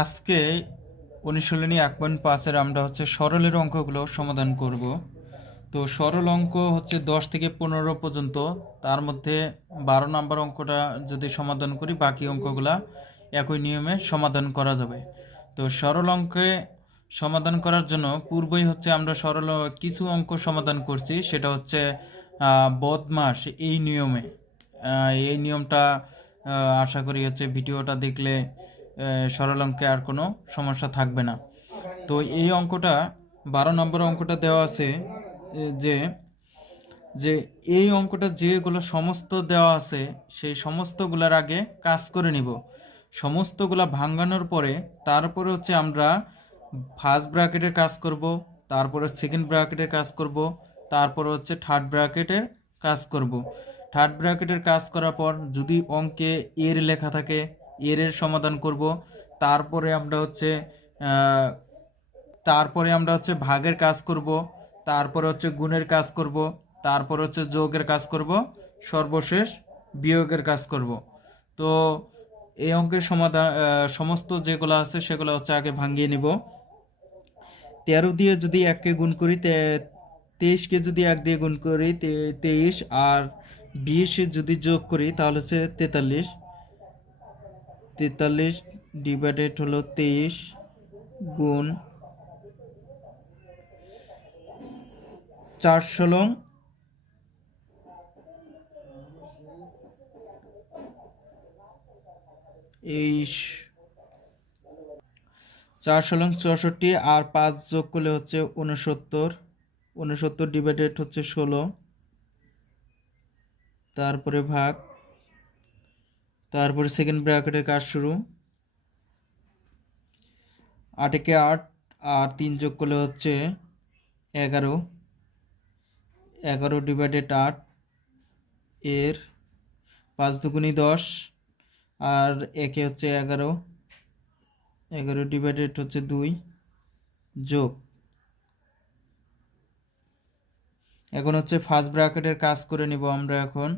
আজকে অনুশীলনী 1.5-এর আমরা সরলের অঙ্কগুলো সমাধান করব। তো সরল অঙ্ক 10 থেকে 15 পর্যন্ত, তার মধ্যে 12 নম্বর অঙ্কটা যদি সমাধান করি বাকি অঙ্কগুলা একই নিয়মে সমাধান করা যাবে। তো সরল অঙ্কে সমাধান করার জন্য পূর্বেই আমরা সরল কিছু অঙ্ক সমাধান করছি, সেটা বদমাস এই নিয়মে। এই নিয়মটা আশা করি ভিডিওটা দেখলে সরল অঙ্কে আর কোনো সমস্যা থাকবে না। তো এই অঙ্কটা 12 নম্বর অঙ্কটা দেওয়া আছে যে যে এই অঙ্কটা যেগুলো সমস্ত দেওয়া আছে সেই সমস্তগুলোর আগে কাজ করে নিব। সমস্তগুলা ভাঙানোর পরে তারপরে আমরা ফার্স্ট ব্র্যাকেটের কাজ করব, তারপরে সেকেন্ড ব্র্যাকেটের কাজ করব, তারপরে থার্ড ব্র্যাকেটের কাজ করব। থার্ড ব্র্যাকেটের কাজ করার পর যদি অঙ্কে এর লেখা থাকে এর সমাধান করব। তারপরে আমরা ভাগের কাজ করব, তারপরে গুণের কাজ করব, তারপর যোগের কাজ করব, সর্বশেষ বিয়োগের কাজ করব। তো এই অঙ্কের সমাধান সমস্ত যেগুলো আছে সেগুলো আগে ভাঙিয়ে নিব। 13 দিয়ে যদি 1কে গুণ করি, 23কে যদি 1 দিয়ে গুণ করি 23, আর 20 যদি যোগ করি তাহলে 43। 43 ডিভাইডেড হলো 23 গুণ 4 ষোলং 4 ষোলং 64, আর 5 যোগ করলে 69। 69 ডিভাইডেড 16, তারপরে ভাগ, তারপরে সেকেন্ড ব্র্যাকেটের কাজ শুরু। 8-কে 8, আর 3 যোগ করলে 11। 11 ডিভাইডেড 8, এর 5 দুগুণী 10, আর একে 11। 11 ডিভাইডেড 2, যোগ। এখন ফার্স্ট ব্র্যাকেটের কাজ করে নিব আমরা। এখন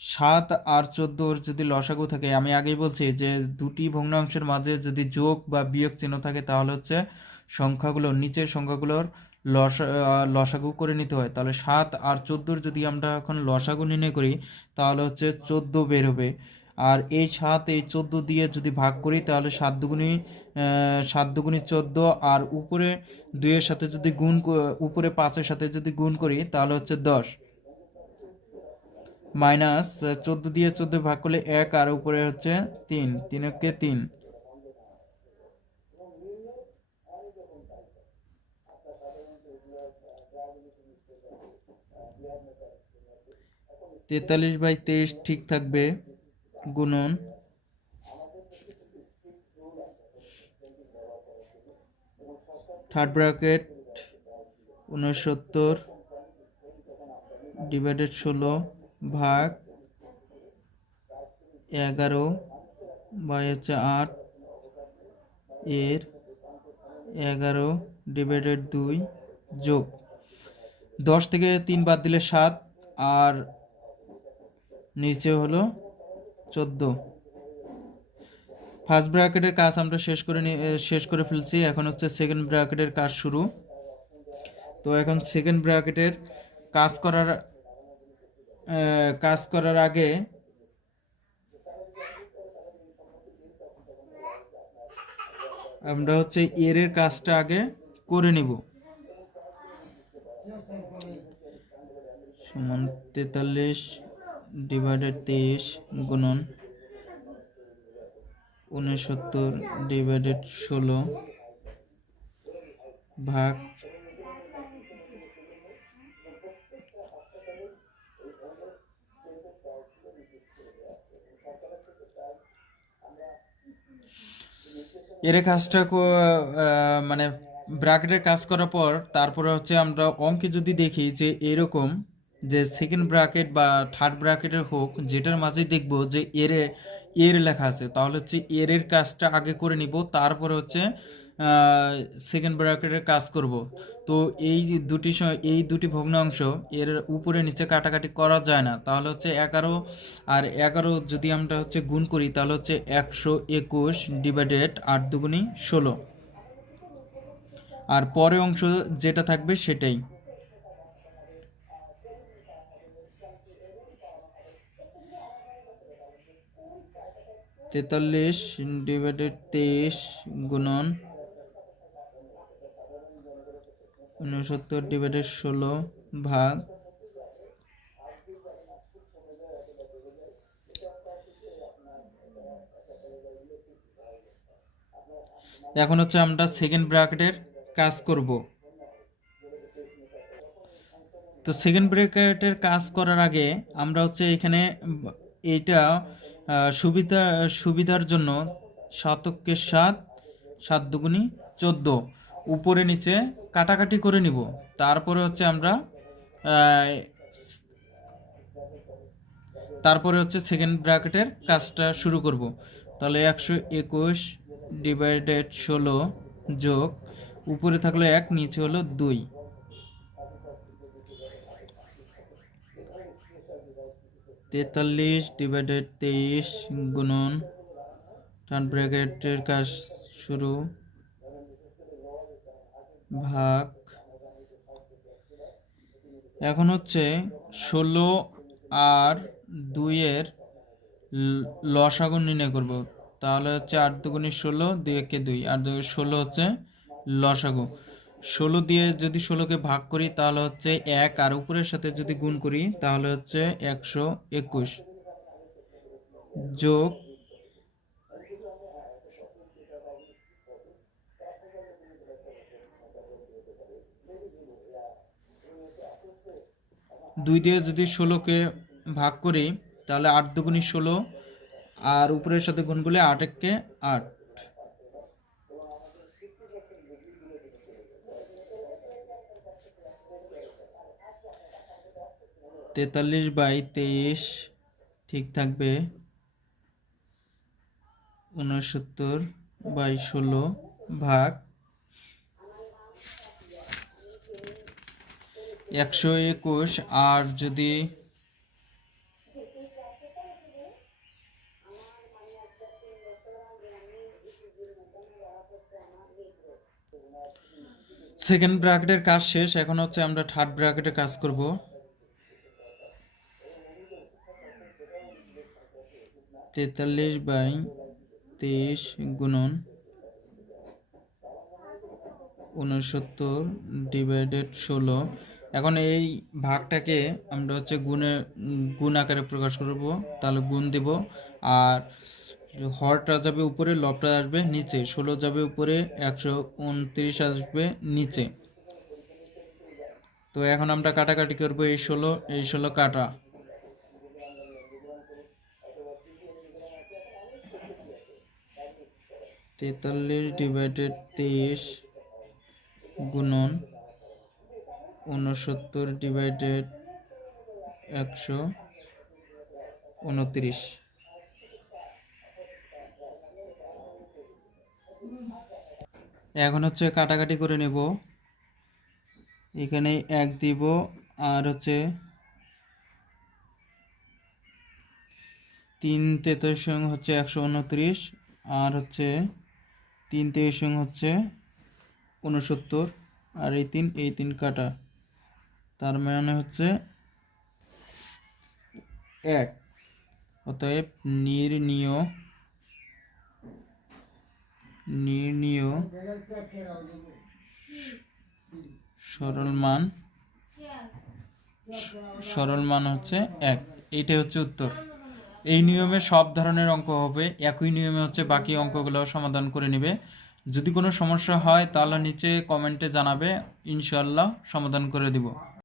7 আর 14 যদি লসাগু থাকে, আমি আগেই বলছি যে দুটি ভগ্নাংশের মাঝে যদি যোগ বা বিয়োগ চিহ্ন থাকে তাহলে সংখ্যাগুলোর নিচের সংখ্যাগুলোর লসাগু করে নিতে হয়। তাহলে 7 আর 14 যদি আমরা এখন লসাগু নির্ণয় করি তাহলে 14 বের হবে। আর এই 7 এই 14 দিয়ে যদি ভাগ করি তাহলে 7 দুগুণী 14, আর উপরে 2-এর সাথে যদি উপরে 5-এর সাথে যদি গুণ করি তাহলে 10। মাইনাস 14 দিয়ে 14 ভাগ করলে 1, আর উপরে 3, 3-একে 3। 43/23 ঠিক থাকবে, গুণন থার্ড ব্র্যাকেট 69 ডিভাইডেড 16 ভাগ 11/8, এর 11 ডিভাইডেড 2, যোগ 10 থেকে 3 বাদ দিলে 7, আর নিচে হলো 14। ফার্স্ট ব্র্যাকেটের কাজ আমরা শেষ করে ফেলছি। এখন সেকেন্ড ব্র্যাকেটের কাজ শুরু। তো এখন সেকেন্ড ব্র্যাকেটের কাজ করার আগে আমরা এর কাজটা আগে করে নিব। সমান 43 ডিভাইডেড 23 গুণন 69 ডিভাইডেড 16 ভাগ এর কাজটা মানে ব্র্যাকেটের কাজ করার পর তারপরে আমরা অঙ্কে যদি দেখি যে এরকম যে সেকেন্ড ব্র্যাকেট বা থার্ড ব্র্যাকেটের হোক, যেটার মাঝে দেখব যে এর লেখা আছে তাহলে এর কাজটা আগে করে নিব। তারপরে সেকেন্ড ব্র্যাকেটের কাজ করব। তো এই দুটি ভগ্নাংশ এর উপরে নিচে কাটাকাটি করা যায় না, তাহলে হচ্ছে 11 আর 11 যদি আমরা হচ্ছে গুণ করি তাহলে হচ্ছে 121 ডিভাইডেড 8 দুগুণি 16, আর পরে অংশ যেটা থাকবে সেটাই। তেতাল্লিশ ডিভাইডেড 23 গুণন 69 ডিভাইডেড 16 ভাগ। এখন হচ্ছে আমরা সেকেন্ড ব্র্যাকেটের কাজ করব। তো সেকেন্ড ব্র্যাকেটের কাজ করার আগে আমরা হচ্ছে এখানে এইটা সুবিধার জন্য 7 7 7 দুগুণি 14 উপরে নিচে কাটাকাটি করে নিব। তারপরে হচ্ছে আমরা সেকেন্ড ব্র্যাকেটের কাজটা শুরু করব। তাহলে 121 ডিভাইডেড 16 যোগ উপরে থাকলো 1, নিচে হলো 2, 43 ডিভাইডেড 23 গুণন থার্ড ব্র্যাকেটের কাজ শুরু ভাগ। এখন হচ্ছে 16 আর 2 এর লসাগু নির্ণয় করব। তাহলে হচ্ছে 8 দুগুণি 16, 2 একে 2, 8 2 16 হচ্ছে লসাগু। 16 দিয়ে যদি 16কে ভাগ করি তাহলে হচ্ছে 1, আর উপরের সাথে যদি গুণ করি তাহলে হচ্ছে 121 যোগ 2 দিয়ে যদি 16কে ভাগ করি তাহলে 8 দুগুণি 16, আর উপরের সাথে গুণ করলে 8 একে 8, 43/23 ঠিক থাকবে 69/16 ভাগ 121। আর যদি সেকেন্ড ব্র্যাকেটের কাজ শেষ, এখন হচ্ছে আমরা থার্ড ব্র্যাকেটের কাজ করব। তেতাল্লিশ বাই 23 গুণন 69 ডিভাইডেড 16। এখন এই ভাগটাকে আমরা হচ্ছে গুণ আকারে প্রকাশ করব। তাহলে গুণ দেব, আর হরটা যাবে উপরে, লবটা আসবে নিচে, 16 যাবে উপরে, 129 আসবে নিচে। তো এখন আমরা কাটাকাটি করব। এই 16 কাটা, 43 ডিভাইডেড 23 গুণন 69 ডিভাইডেড 129। এখন হচ্ছে কাটাকাটি করে নেব। এখানে 1 দিব, আর হচ্ছে 3 তেতার সঙ্গে হচ্ছে 129, আর হচ্ছে 3 তেইশ সঙ্গে হচ্ছে 69, আর এই 3 কাটা, তার মানে হচ্ছে 1। অতএব নির্ণীয় সরল মান হচ্ছে 1। এইটাই হচ্ছে উত্তর। এই নিয়মে সব ধরনের অঙ্ক হবে, একই নিয়মে হচ্ছে বাকি অঙ্কগুলো সমাধান করে নেবে। যদি কোনো সমস্যা হয় তাহলে নিচে কমেন্টে জানাবে, ইনশাআল্লাহ সমাধান করে দিব।